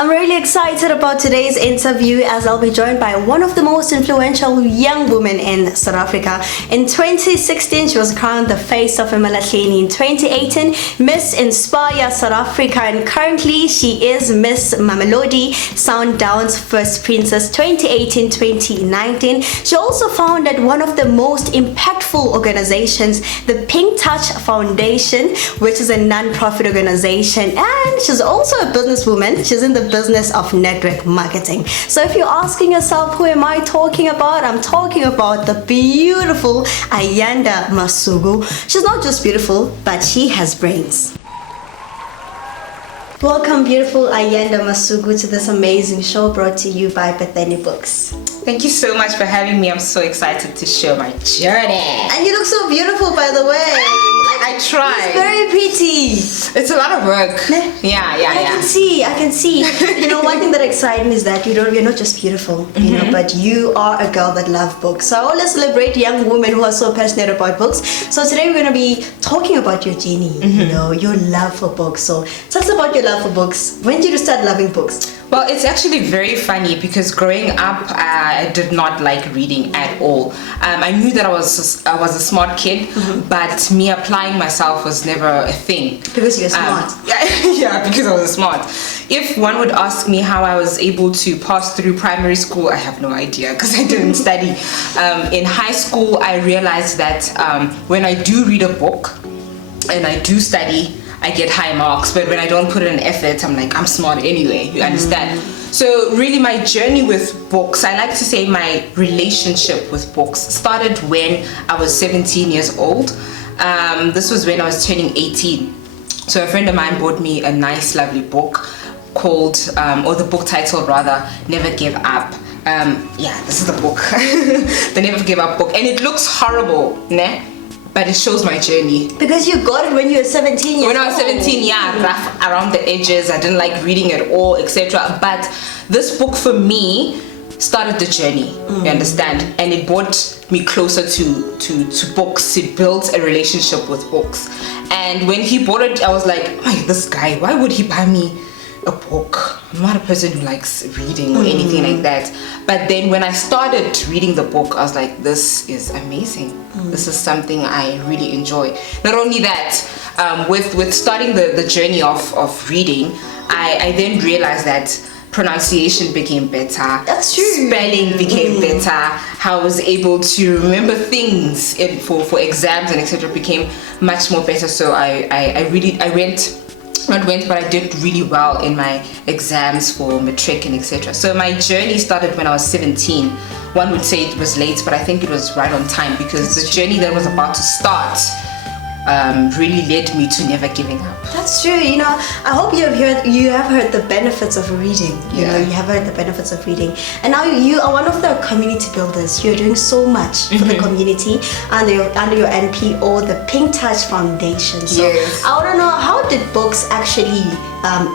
I'm really excited about today's interview as I'll be joined by one of the most influential young women in South Africa. In 2016, she was crowned the face of eMalahleni. In 2018, Miss Inspire South Africa, and currently she is Miss Mamelodi Sundowns First Princess 2018-2019. She also founded one of the most impactful organizations, the Pink Touch Foundation, which is a non-profit organization, and she's also a businesswoman. She's in the business of network marketing. So if you're asking yourself, who am I talking about? I'm talking about the beautiful Ayanda Masuku. She's not just beautiful, but she has brains. Welcome, beautiful Ayanda Masuku, to this amazing show brought to you by Bethany Books. Thank you so much for having me. I'm so excited to share my journey. And you look so beautiful, by the way. I try. It's very pretty. It's a lot of work. Yeah. I can see. You know, one thing that excites me is that you're not just beautiful, you know, but you are a girl that loves books. So I always celebrate young women who are so passionate about books. So today we're going to be talking about your journey, you know, your love for books. So tell us about your love for books. When did you start loving books? Well, it's actually very funny because growing up, I did not like reading at all. I knew that I was a smart kid, but me applying myself was never a thing. Because you're smart. Yeah, because I was smart. If one would ask me how I was able to pass through primary school, I have no idea because I didn't study. In high school, I realized that when I do read a book and I do study, I get high marks, but when I don't put in effort, I'm like, I'm smart anyway, you understand? So really my journey with books, I like to say my relationship with books started when I was 17 years old. This was when I was turning 18. So a friend of mine bought me a nice, lovely book called, or the book title rather, Never Give Up. This is the book, the Never Give Up book. And it looks horrible, né? But it shows my journey. Because you got it when you were 17 years old. When I was 17, rough around the edges. I didn't like reading at all, etc. But this book for me started the journey, you understand? And it brought me closer to books. It built a relationship with books. And when he bought it, I was like, oh, this guy, why would he buy me a book? I'm not a person who likes reading or anything like that. But then when I started reading the book, I was like, this is amazing. This is something I really enjoy. Not only that, with starting the journey of reading, I then realized that pronunciation became better. That's true. Spelling became better. How I was able to remember things for exams and etc. became much more better. So I did really well in my exams for matric and etc. So my journey started when I was 17. One would say it was late, but I think it was right on time because the journey that was about to start really led me to never giving up. That's true. You know, I hope you have heard the benefits of reading. You know, you have heard the benefits of reading, and now you are one of the community builders. You're doing so much for the community under your NPO, the Pink Touch Foundation. So yes. I want to know, how did books actually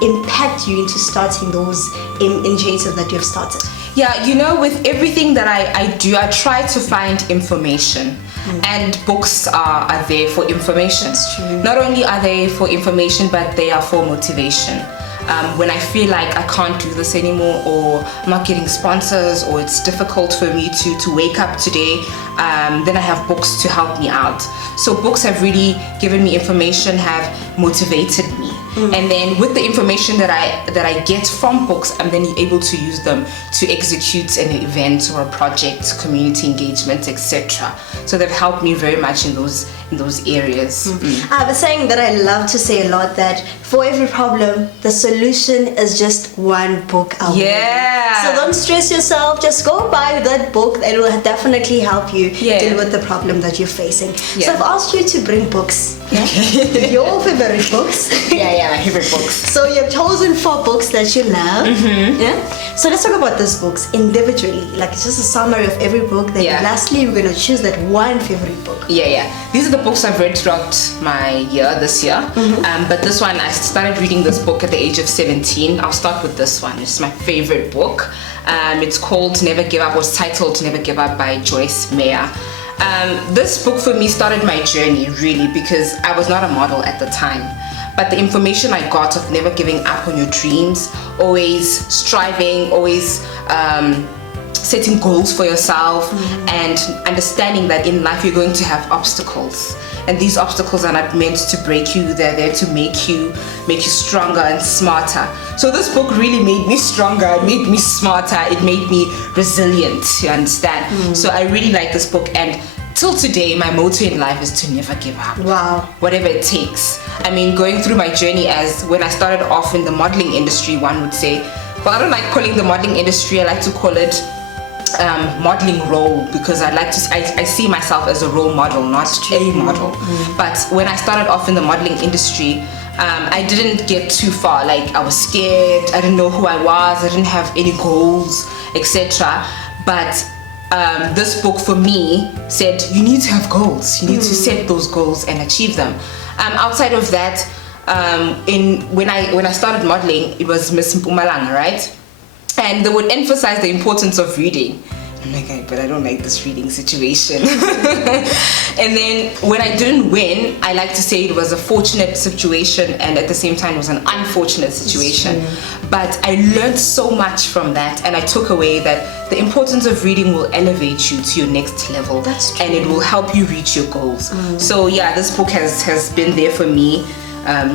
impact you into starting those initiatives that you've started? Yeah, you know, with everything that I do, I try to find information. And books are there for information. That's true. Not only are they for information, but they are for motivation. When I feel like I can't do this anymore, or I'm not getting sponsors, or it's difficult for me to wake up today, then I have books to help me out. So books have really given me information, have motivated me. And then with the information that I get from books, I'm then able to use them to execute an event or a project, community engagement, etc. So they've helped me very much in those areas. I have a saying that I love to say a lot, that for every problem, the solution is just one book out. Yeah. So don't stress yourself. Just go buy that book. It will definitely help you deal with the problem that you're facing. Yeah. So I've asked you to bring books. Yeah? Your favorite books. Yeah, my favorite books. So you've chosen 4 books that you love. Yeah. So let's talk about these books individually. Like, it's just a summary of every book. Then lastly, we're gonna choose that one favorite book. Yeah. These are the books I've read throughout my year, this year. But this one, I started reading this book at the age of 17. I'll start with this one. It's my favorite book. It's called Never Give Up, was titled Never Give Up by Joyce Meyer. This book for me started my journey really because I was not a model at the time. but the information I got of never giving up on your dreams, always striving, always setting goals for yourself, and understanding that in life you're going to have obstacles, and these obstacles are not meant to break you, they're there to make you stronger and smarter. So this book really made me stronger, it made me smarter, it made me resilient, you understand? So I really like this book, and till today my motto in life is to never give up. Wow. Whatever it takes. I mean, going through my journey, as when I started off in the modeling industry, one would say, well, I don't like calling the modeling industry, I like to call it modeling role, because I see myself as a role model, not a model. But when I started off in the modeling industry, I didn't get too far. Like, I was scared, I didn't know who I was, I didn't have any goals, etc. But this book for me said you need to have goals, you need to set those goals and achieve them. Outside of that, when I started modeling, it was Miss Mamelodi, right? And they would emphasize the importance of reading. I'm like, but I don't like this reading situation. And then when I didn't win, I like to say it was a fortunate situation, and at the same time it was an unfortunate situation. But I learned so much from that, and I took away that the importance of reading will elevate you to your next level. That's true. And it will help you reach your goals. So yeah, this book has been there for me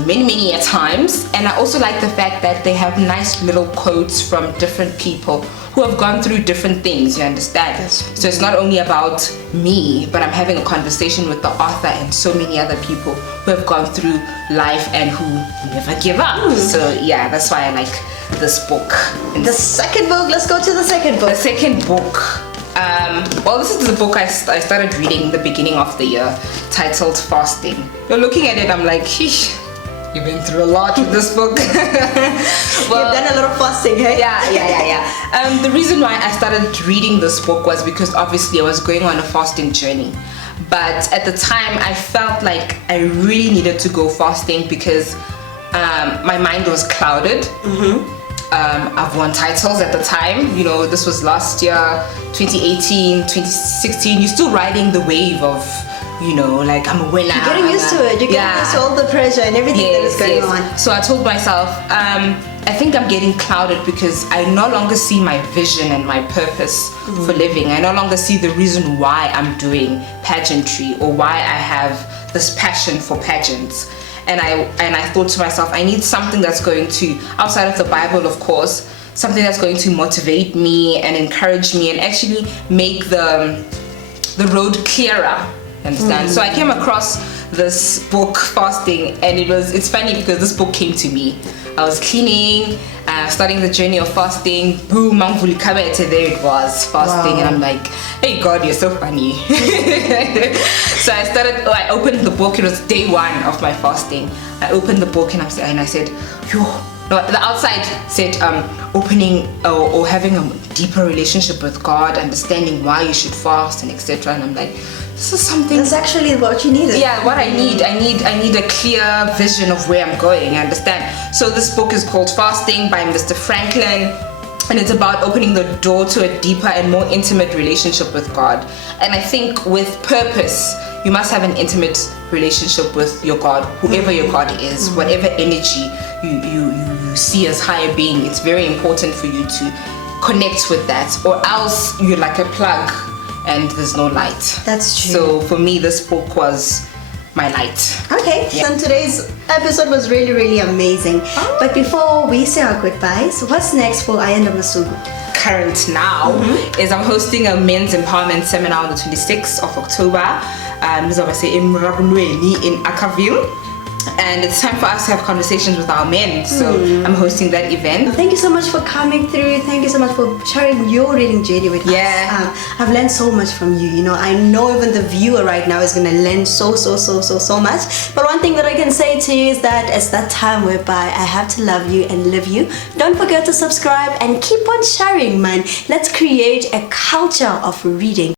many times, and I also like the fact that they have nice little quotes from different people who have gone through different things, you understand? So it's not only about me, but I'm having a conversation with the author and so many other people who have gone through life and who never give up. So yeah, that's why I like this book. And the second book, let's go to the second book. The second book, well, this is the book I started reading in the beginning of the year, titled Fasting. You're looking at it, I'm like, sheesh, you've been through a lot with this book. Well, you've done a lot of fasting, hey? Yeah. The reason why I started reading this book was because obviously I was going on a fasting journey. But at the time, I felt like I really needed to go fasting because my mind was clouded. I've won titles at the time. You know, this was last year, 2018, 2016. You're still riding the wave of, you know, like, I'm a winner. You're getting used to it. You're getting used to all the pressure and everything that is going on. So I told myself, I think I'm getting clouded because I no longer see my vision and my purpose for living. I no longer see the reason why I'm doing pageantry or why I have this passion for pageants. And I thought to myself, I need something that's going to, outside of the Bible, of course, something that's going to motivate me and encourage me and actually make the road clearer. Understand? So I came across this book, Fasting, and it's funny because this book came to me. I was cleaning, starting the journey of fasting. Boom, there it was, fasting. Wow. And I'm like, hey God, you're so funny. So I opened the book. It was day one of my fasting. I opened the book and I said, yo. No, the outside said opening or having a deeper relationship with God, understanding why you should fast and etc. And I'm like, this is something. That's actually what you needed. Yeah, what I need. I need a clear vision of where I'm going. You understand? So this book is called Fasting by Mr. Franklin. And it's about opening the door to a deeper and more intimate relationship with God. And I think with purpose, you must have an intimate relationship with your God, whoever your God is, whatever energy you see as higher being. It's very important for you to connect with that, or else you're like a plug and there's no light. That's true. So for me, this book was my light. Okay, so today's episode was really amazing. But before we say our goodbyes, what's next for Ayanda Masuku? Current now is I'm hosting a men's empowerment seminar on the 26th of October. In Akaville. And it's time for us to have conversations with our men. So I'm hosting that event. Well, thank you so much for coming through. Thank you so much for sharing your reading journey with us. I've learned so much from you. You know, I know even the viewer right now is going to learn so much. But one thing that I can say to you is that it's that time whereby I have to love you and live you. Don't forget to subscribe and keep on sharing, man. Let's create a culture of reading.